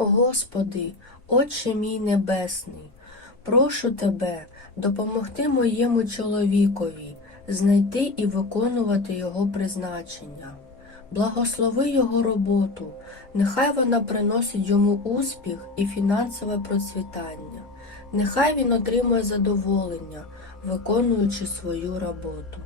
Господи, Отче мій Небесний, прошу Тебе допомогти моєму чоловікові знайти і виконувати його призначення. Благослови його роботу, нехай вона приносить йому успіх і фінансове процвітання, нехай він отримує задоволення, виконуючи свою роботу.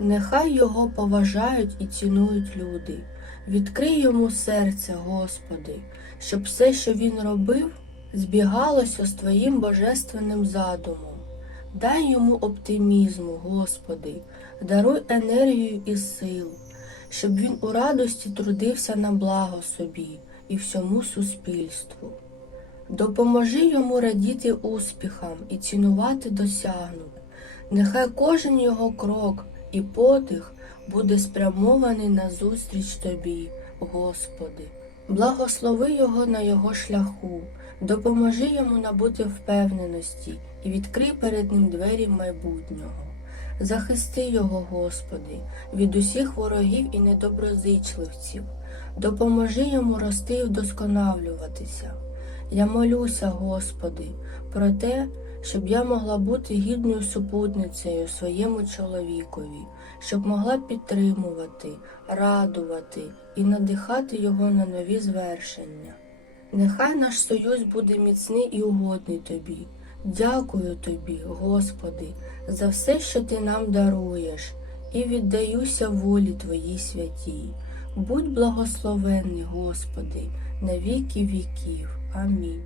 Нехай його поважають і цінують люди. Відкрий йому серце, Господи, щоб все, що він робив, збігалося з Твоїм божественним задумом. Дай йому оптимізму, Господи, даруй енергію і сил, щоб він у радості трудився на благо собі і всьому суспільству. Допоможи йому радіти успіхам і цінувати досягнуть, Нехай кожен його крок і подих буде спрямований назустріч Тобі, Господи. Благослови Його на Його шляху, допоможи йому набути впевненості і відкрий перед ним двері майбутнього. Захисти його, Господи, від усіх ворогів і недоброзичливців, допоможи йому рости і вдосконалюватися. Я молюся, Господи, про те, щоб я могла бути гідною супутницею своєму чоловікові, щоб могла підтримувати, радувати і надихати його на нові звершення. Нехай наш союз буде міцний і угодний тобі. Дякую тобі, Господи, за все, що ти нам даруєш, і віддаюся волі Твоїй святій. Будь благословенний, Господи, на віки віків. Амінь.